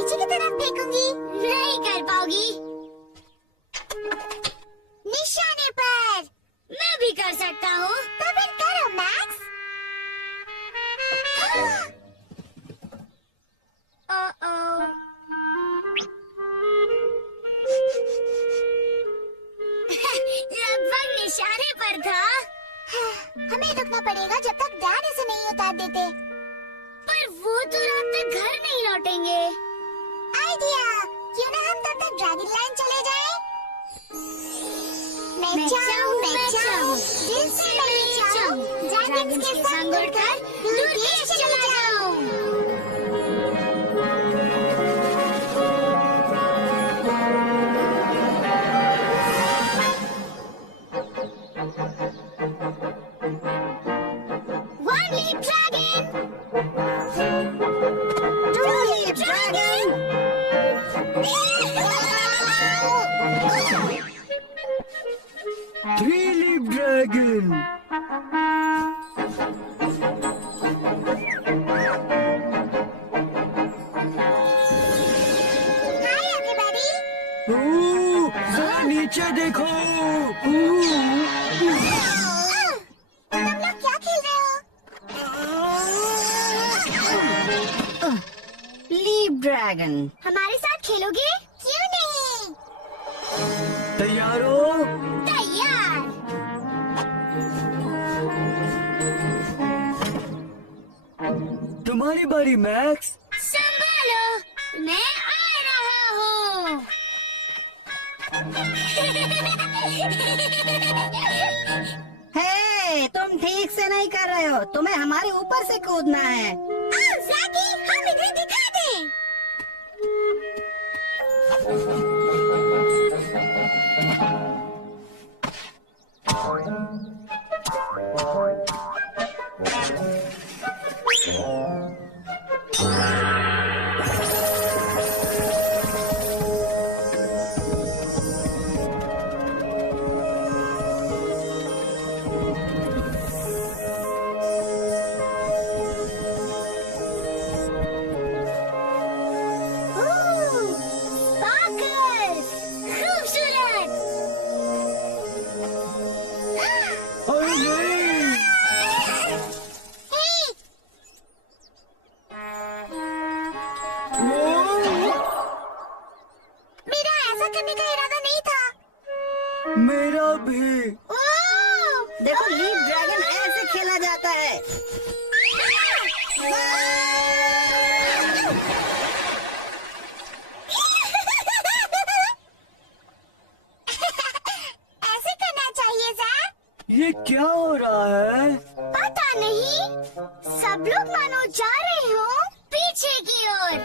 पीछे की तरफ फेंकूंगी। नहीं कर पाओगी। निशाने पर। मैं भी कर सकता हूँ। तो फिर करो मैक्स। लगभग निशाने पर था। हमें रुकना पड़ेगा जब तक डैड इसे नहीं उतार देते। पर वो तो रात तक घर नहीं लौटेंगे। आइडिया, क्यों ना हम तब तक ड्रैगन लैंड चले जाएं? मैं चाहूँ, दिल से मैं चाहूँ, ड्रैगन्स के संग उड़कर दूर देश चला जाऊँ। One leap dragon, Two leap dragon, Three leaf dragon. Hi everybody. जरा नीचे देखो। तुम लोग क्या खेल रहे हो? Leap dragon. हमारे साथ खेलोगे? क्यों नहीं? तैयार हो? तैयार। तुम्हारी बारी मैक्स। संभालो, मैं आ रहा हूँ। हे, तुम ठीक से नहीं कर रहे हो। तुम्हें हमारे ऊपर से कूदना है। आओ ज़ैकी, हम इन्हें दिखा दें। स्पार्कल्स, खूबसूरत। अरे नहीं। हे, मेरा ऐसा करने का इरादा नहीं था। मेरा भी। ओह! देखो, लीप ड्रैगन ऐसे खेला जाता है। ऐसे करना चाहिए ज़ैक। ये क्या हो रहा है? पता नहीं, सब लोग मानो जा रहे हो पीछे की ओर।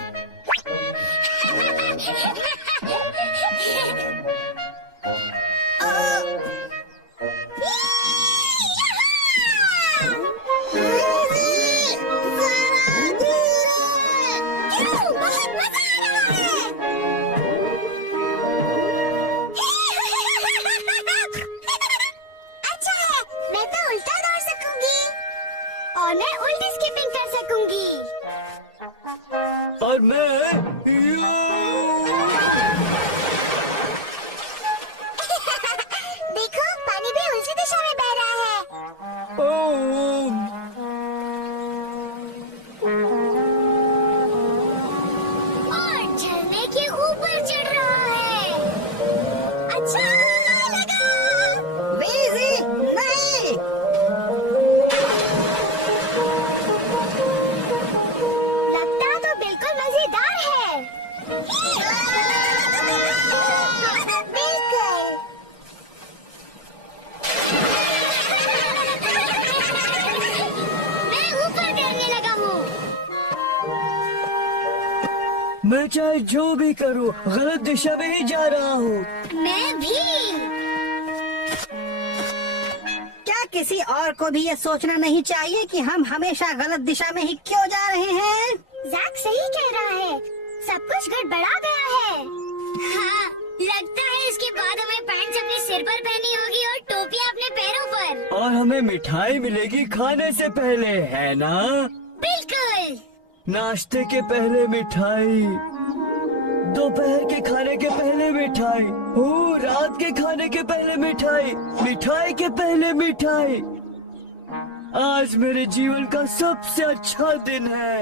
बहुत मजा आ रहा है। अच्छा है, मैं तो उल्टा दौड़ सकूंगी। और मैं उल्टी स्किपिंग कर सकूंगी। और मैं देखो, पानी भी उल्टी दिशा में बह रहा है। ओह, और झरने के ऊपर चढ़ रहा है। अच्छा लगा। Weezy, नहीं। लगता तो बिल्कुल मजेदार है। बिल्कुल। मैं ऊपर करने लगा हूँ। मैं चाहे जो भी करूं, गलत दिशा में ही जा रहा हूँ। मैं भी। क्या किसी और को भी ये सोचना नहीं चाहिए कि हम हमेशा गलत दिशा में ही क्यों जा रहे हैं? ज़ैक सही कह रहा है। सब कुछ गड़बड़ा गया है। हाँ, लगता है इसके बाद हमें पैंट्स अपने सिर पर पहनी होगी और टोपियाँ अपने पैरों पर। और हमें मिठाई मिलेगी खाने से पहले, है ना? बिल्कुल। नाश्ते के पहले मिठाई। दोपहर के खाने के पहले मिठाई, ओ रात के खाने के पहले मिठाई, मिठाई के पहले मिठाई। आज मेरे जीवन का सबसे अच्छा दिन है।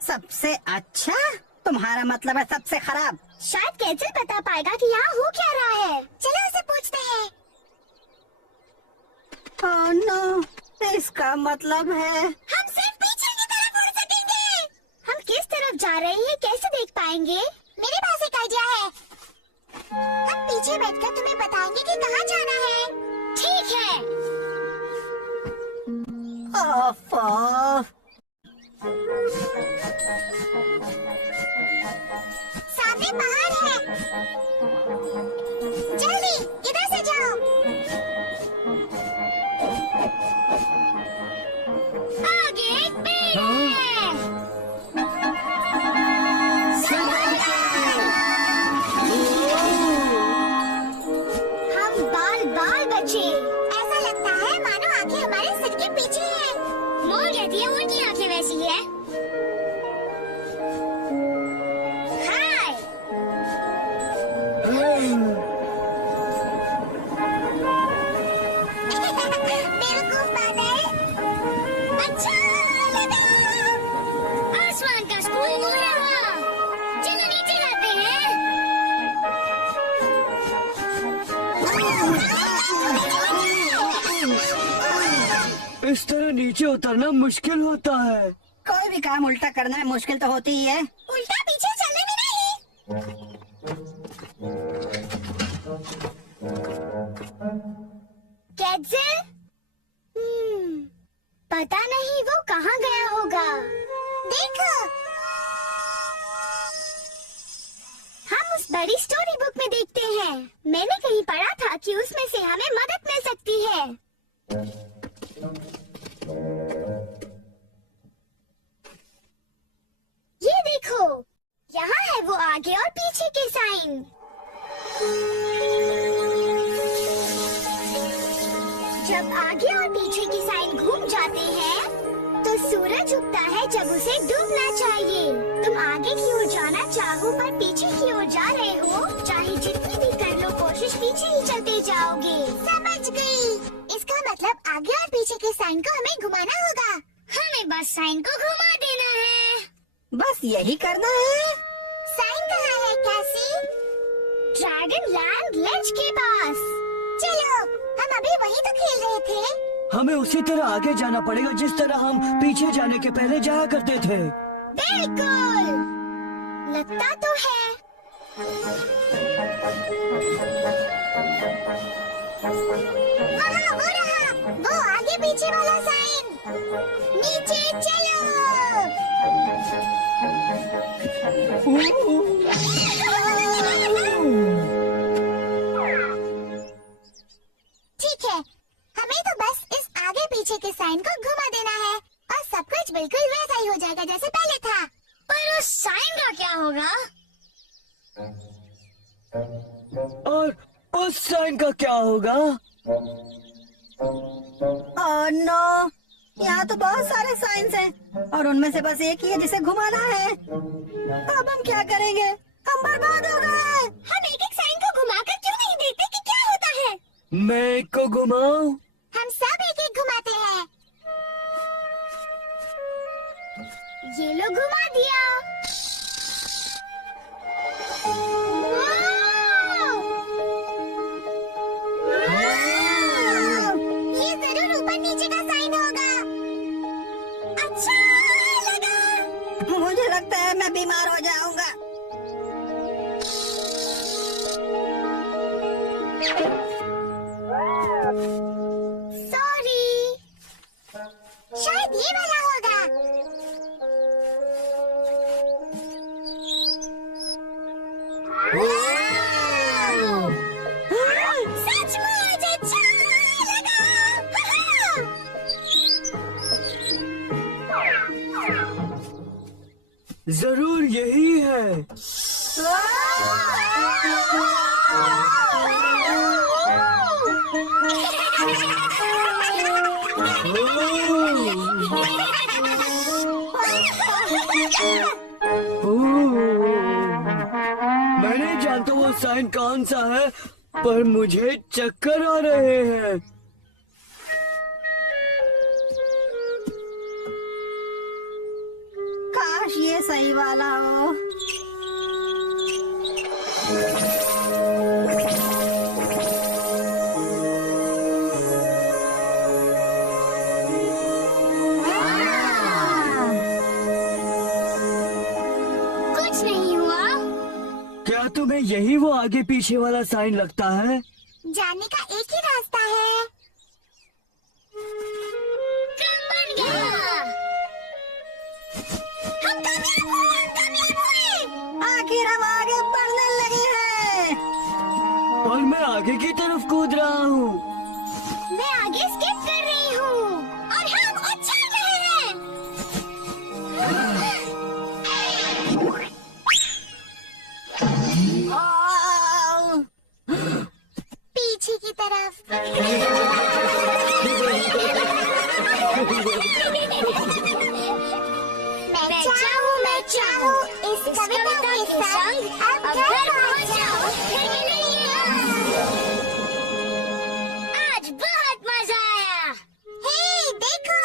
सबसे अच्छा? तुम्हारा मतलब है सबसे खराब। शायद कैंसिल बता पाएगा कि यहाँ हो क्या रहा है। चलो उसे पूछते हैं। ओह नो, इसका मतलब है हम सिर्फ पीछे की तरफ उड़ सकेंगे। हम किस तरफ जा रहे हैं कैसे देख पाएंगे? मेरे पास एक आइडिया है। हम पीछे बैठकर तुम्हें बताएंगे कि कहाँ जाना है। ठीक है। ओफो, सामने पहाड़ है। जल्दी इधर से जाओ। आगे एक पेड़ है। हम बाल बाल बचे। ऐसा लगता है मानो आंखें हमारे सिर के पीछे है। मोर कहती है उनकी आंखें वैसी है। हाय। बेवकूफ बादल। अच्छा लगा। आसमान का स्कूल हो रहा। चलो नीचे जाते हैं। इस तरह नीचे उतरना मुश्किल होता है। कोई भी काम उल्टा करना मुश्किल तो होती ही है। उल्टा पीछे चलने में नहीं। कैंसिल? पता नहीं वो कहाँ गया होगा। देखो, हम उस बड़ी स्टोरी बुक में देखते हैं। मैंने कहीं पढ़ा था कि उसमें से हमें मदद मिल सकती है। ये देखो, यहाँ है वो आगे और पीछे के साइन। जब आगे और पीछे की साइन घूम जाते हैं, तो सूरज उगता है जब उसे डूबना चाहिए। तुम आगे की ओर जाना चाहो पर पीछे की ओर जा रहे हो, चाहे जितनी भी कर लो कोशिश, पीछे ही चलते जाओगे। समझ गई। इसका मतलब आगे और पीछे के साइन को हमें घुमाना होगा। हमें बस साइन को घुमा देना है। बस यही करना है। साइन कहाँ है कैसी? ड्रैगन लैंड लेज के पास। चलो, हम अभी वहीं तो खेल रहे थे। हमें उसी तरह आगे जाना पड़ेगा जिस तरह हम पीछे जाने के पहले जाया करते थे। बिल्कुल, लगता तो है। वहाँ हो रहा, वो आगे पीछे वाला साइन। नीचे चलो। ठीक है, हमें तो बस इस आगे पीछे के साइन को घुमा देना है और सब कुछ बिल्कुल वैसा ही हो जाएगा जैसे पहले था। पर उस साइन का क्या होगा? और उस साइन का क्या होगा? ओह नो, यहाँ तो बहुत सारे साइंस हैं और उनमें से बस एक ही है जिसे घुमाना है। अब हम क्या करेंगे? हम बर्बाद हो गए। हम एक एक साइन को घुमाकर क्यों नहीं देखते कि क्या होता है? मैं एक को घुमाऊं? हम सब एक एक घुमाते हैं। ये लो घुमा दिया। ये जरूर ऊपर नीचे का साइन होगा। अच्छा लगा। मुझे लगता है मैं बीमार हो जाऊंगा। सॉरी, शायद ये वाला होगा। सचमुच अच्छा लगा। जरूर यही है। ओह। साइन कौन सा है, पर मुझे चक्कर आ रहे हैं। काश ये सही वाला हो। कुछ नहीं हुआ। क्या तुम्हें यही वो आगे पीछे वाला साइन लगता है? जाने का एक ही रास्ता है। काम बन गया। हम कामयाब हुए। आखिर हम आगे बढ़ने लगे हैं। और मैं आगे की तरफ कूद रहा हूँ। मैं आगे स्किप कर रही हूँ और हम उछल रहे हैं। पीछे की तरफ। मैं चाहूँ इस कविता के संग अब घर पहुँच जाऊँ। आज बहुत मजा आया। हे देखो,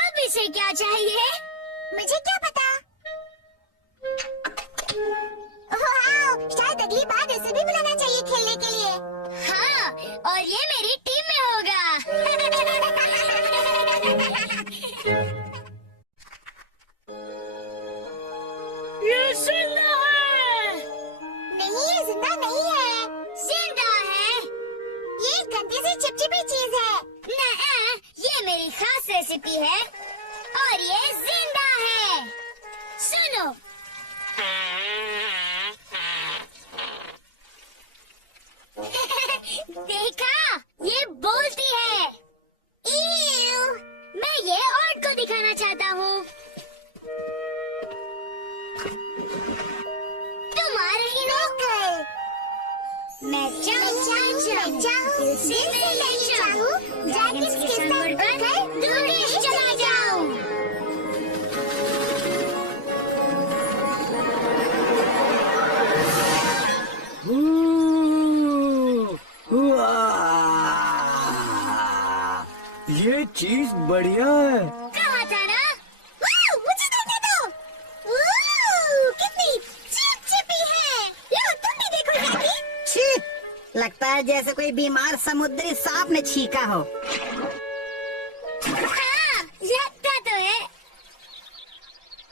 अब इसे क्या चाहिए? मुझे क्या पता। शायद अगली बार इसे भी बुलाना चाहिए खेलने के लिए। हाँ, और ये मेरी टीम में होगा। ये जिंदा है। नहीं, ये जिंदा नहीं है। जिंदा है। ये एक गंदी सी चिपचिपी चीज है। नहीं, ये मेरी खास रेसिपी है और ये जिंदा है। सुनो। देखा, ये बोलती है। मैं ये और को दिखाना चाहता हूँ। तुम आ रही हो? मैं चाहूँ ड्रैगन्स के संग उड़कर दूर देश चला जाऊँ। ये चीज बढ़िया है। कहा था ना? मुझे देखने दो। कितनी चिपचिपी है। लो, तुम भी देखो जैकी। छी, लगता है जैसे कोई बीमार समुद्री सांप ने छींका हो। हाँ, लगता तो है।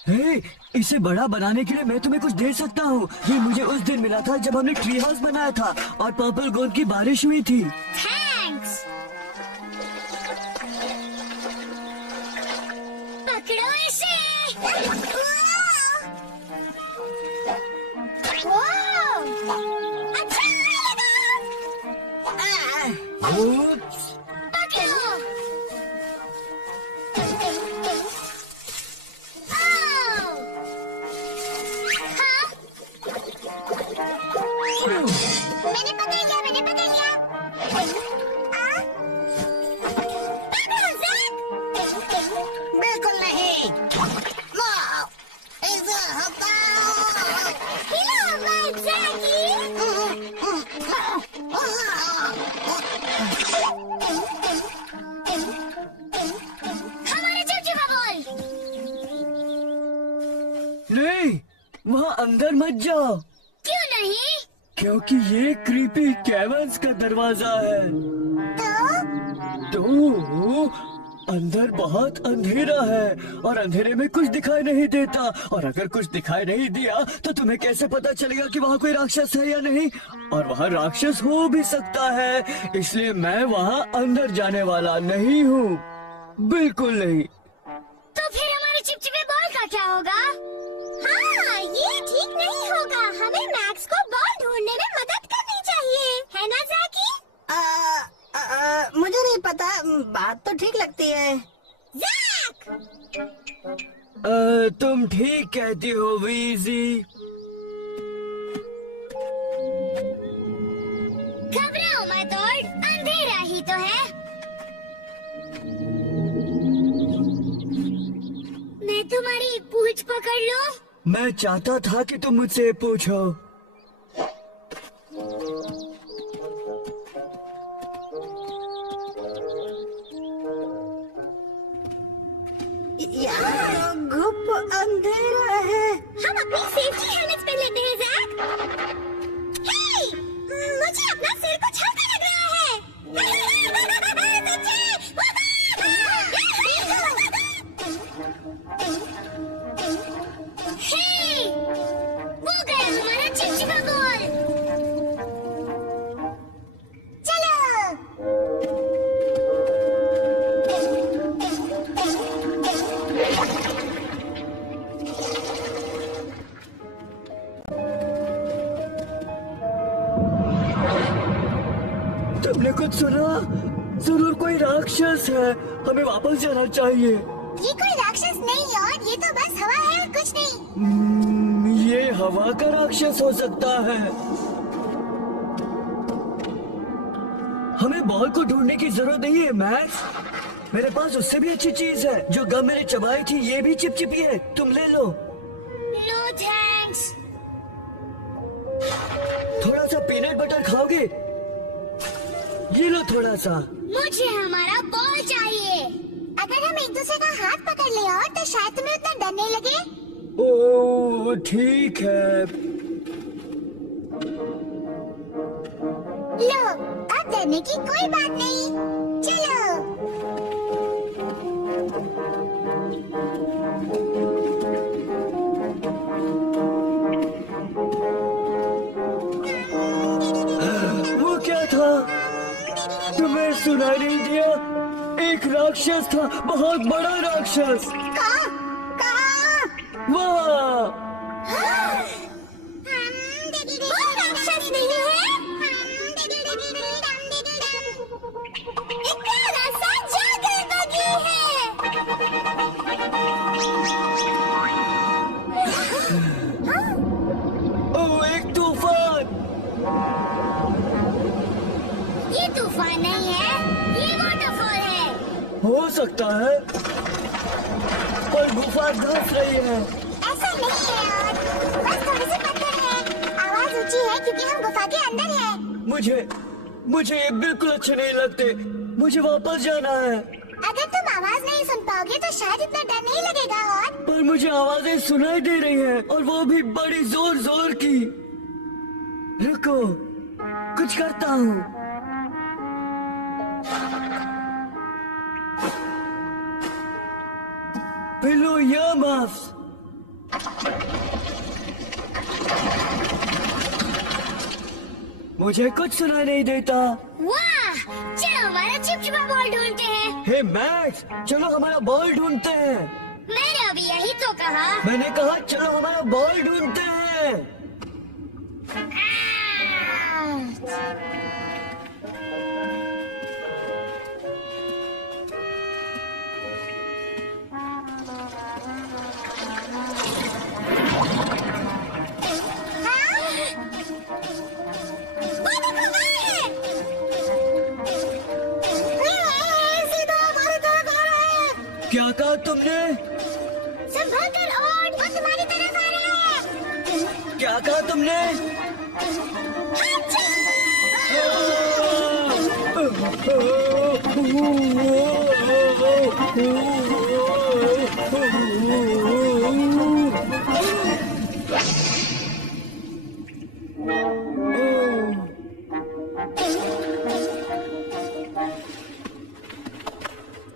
हे, इसे बड़ा बनाने के लिए मैं तुम्हें कुछ दे सकता हूँ। ये मुझे उस दिन मिला था जब हमने ट्री हाउस बनाया था और पर्पल गोंद की बारिश हुई थी। थैंक्स। पकड़ो इसे। अच्छा लगा। Oops. पकड़ो। मैंने पकड़ लिया। पकड़ो ज़ैक। बिल्कुल नहीं। हिलो मत ज़ैकी। हमारा चिपचिपा बॉल। नहीं, वहाँ अंदर मत जाओ, क्यों नहीं? क्योंकि ये क्रीपी कैवर्न्स का दरवाजा है। तो अंदर बहुत अंधेरा है और अंधेरे में कुछ दिखाई नहीं देता, और अगर कुछ दिखाई नहीं दिया तो तुम्हें कैसे पता चलेगा कि वहाँ कोई राक्षस है या नहीं? और वहाँ राक्षस हो भी सकता है, इसलिए मैं वहाँ अंदर जाने वाला नहीं हूँ, बिल्कुल नहीं। तो फिर हमारे चिपचिपे बॉल का क्या होगा? हाँ, ये ठीक नहीं होगा। हमें मैक्स को बॉल ढूंढने में मदद करनी चाहिए, है ना ज़ैकी? मुझे नहीं पता, बात तो ठीक लगती है। ज़ैक! तुम ठीक कहती हो वीज़ी। घबराओ मत और अंधेरा ही तो है। मैं तुम्हारी पूंछ पकड़ लूं? मैं चाहता था कि तुम मुझसे पूछो। यहाँ घुप अंधेरा है। हम अपनी सेफ्टी हेलमेट पहन लेते हैं जैक। हे, मुझे अपना सिर कुछ हल्का लग रहा है। हे, वो गया हमारा चिपचिपा बॉल। चलो। तुमने कुछ सुना? जरूर कोई राक्षस है, हमें वापस जाना चाहिए। ये कोई राक्षस नहीं यार, ये तो बस हवा है और कुछ नहीं। ये हवा का राक्षस हो सकता है। हमें बॉल को ढूंढने की जरूरत नहीं है मैक्स। मेरे पास उससे भी अच्छी चीज है। जो गम मैंने चबाई थी ये भी चिपचिपी है, तुम ले लो। No thanks. थोड़ा सा पीनट बटर खाओगे? ये लो थोड़ा सा। मुझे हमारा बॉल चाहिए। अगर हम एक दूसरे का हाथ पकड़ ले और तो शायद तुम्हें उतना डर नहीं लगे। ओह ठीक है। लो, अब डरने की कोई बात नहीं। चलो। वो क्या था? तुम्हें सुनाई नहीं दिया? एक राक्षस था, बहुत बड़ा राक्षस। कहाँ? कहाँ? वाह! वो राक्षस नहीं है। एक प्यारा सा जादू बगी है। ओह एक तूफान! ये तूफान नहीं है, ये वाटरफॉल है। हो सकता है, पर गुफा धंस रही है। ऐसा नहीं है यार, बस थोड़ी सी पत्थर है। आवाज ऊंची है क्योंकि हम गुफा के अंदर हैं। मुझे ये बिल्कुल अच्छे नहीं लगते। मुझे वापस जाना है। अगर तुम आवाज नहीं सुन पाओगे तो शायद इतना डर नहीं लगेगा। और पर मुझे आवाजें सुनाई दे रही हैं और वो भी बड़ी जोर जोर की। रुको, कुछ करता हूँ। पिलो या माफ। मुझे कुछ सुनाई नहीं देता। वाह, चलो हमारा चिपचिपा बॉल ढूंढते हैं। हे मैक्स, चलो हमारा बॉल ढूंढते हैं। मैंने अभी यही तो कहा। मैंने कहा चलो हमारा बॉल ढूंढते हैं। क्या कहा तुमने? संभल कर और वो तुम्हारी तरफ आ रहा है। क्या कहा तुमने?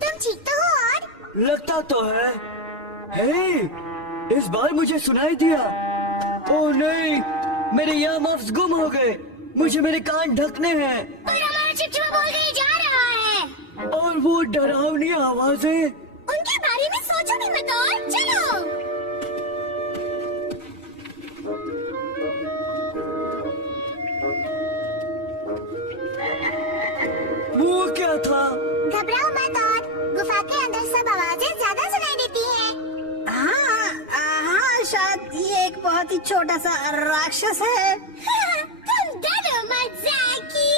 तुम ठीक तो हो? और लगता तो है। हे, इस बार मुझे सुनाई दिया। ओह नहीं, मेरे यहाँ मफ्स गुम हो गए। मुझे मेरे कान ढकने हैं। पर हमारा चिपचिपा बॉल कहीं जा रहा है। और वो डरावनी आवाजें। उनके बारे में सोचो भी मत। और चलो। वो क्या था? घबराओ मत। और गुफा के अंदर सब आवाजें ज्यादा सुनाई देती हैं। हाँ, शायद ये एक बहुत ही छोटा सा राक्षस है। तुम डरो मत जैकी।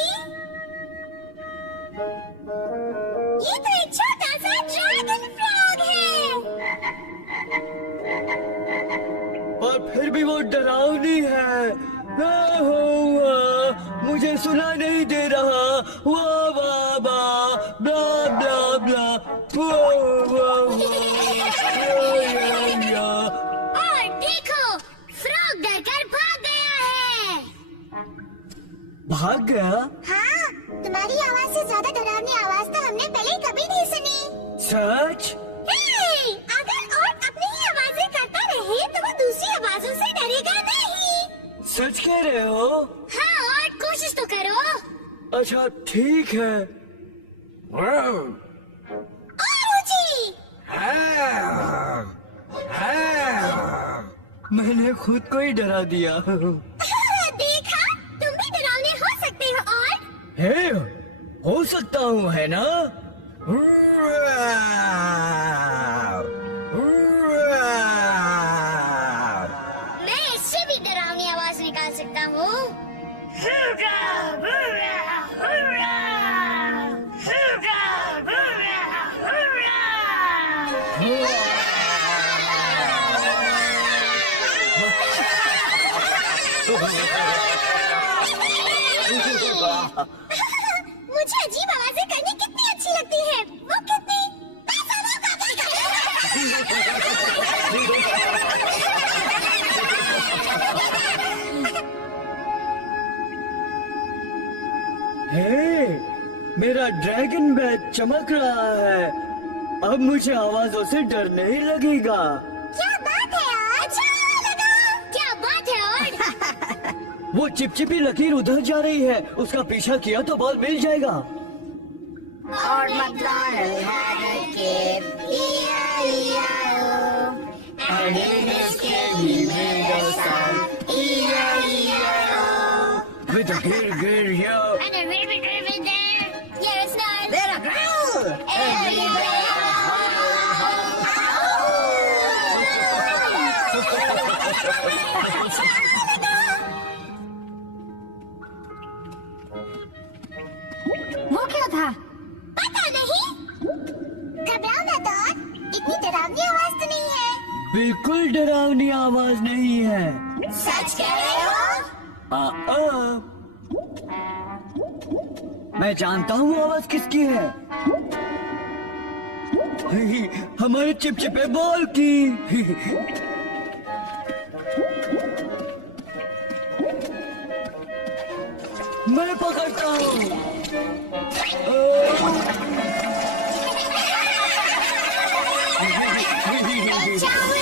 ये तो एक छोटा सा ड्रैगन फ्रॉग है। और फिर भी वो डरावनी है। मुझे सुना नहीं दे रहा। वाह वाह वाह, ब्ला ब्ला ब्ला, और देखो, फ्रॉग डरकर भाग गया है। भाग गया? हाँ, तुम्हारी आवाज से ज्यादा डरावनी आवाज तो हमने पहले कभी नहीं सुनी। सच? हे, अगर और अपनी ही आवाजें करता रहे तो वो दूसरी आवाजों से डरेगा नहीं। सच कह रहे हो? हाँ, और कोशिश तो करो। अच्छा ठीक है। और ऊंची। मैंने खुद को ही डरा दिया। देखा, तुम भी डरावने हो सकते हो। और हे, हो सकता हूँ, है ना? मैं इससे भी डरावनी आवाज निकाल सकता हूँ। मुझे अजीब आवाजें करनी कितनी अच्छी लगती है। वो कितनी हे, मेरा ड्रैगन बैट चमक रहा है। अब मुझे आवाजों से डर नहीं लगेगा। क्या बात है आज? क्या बात है और? वो चिपचिपी लकीर उधर जा रही है, उसका पीछा किया तो बॉल मिल जाएगा। और McDonald had a kid, E-I-E-I-O. And in his kid he made a son, E-I-E-I-O. With a gir here. And a ribbon there. Yeah, it's not. Then a growl. Everywhere. वो क्या था? पता नहीं। घबराओ ना डॉन, इतनी डरावनी आवाज तो नहीं है। बिल्कुल डरावनी आवाज नहीं है। सच कह रहे हो? मैं जानता हूँ आवाज किसकी है। हमारे चिपचिपे बॉल की। मैं पकड़ता हूँ। जाओ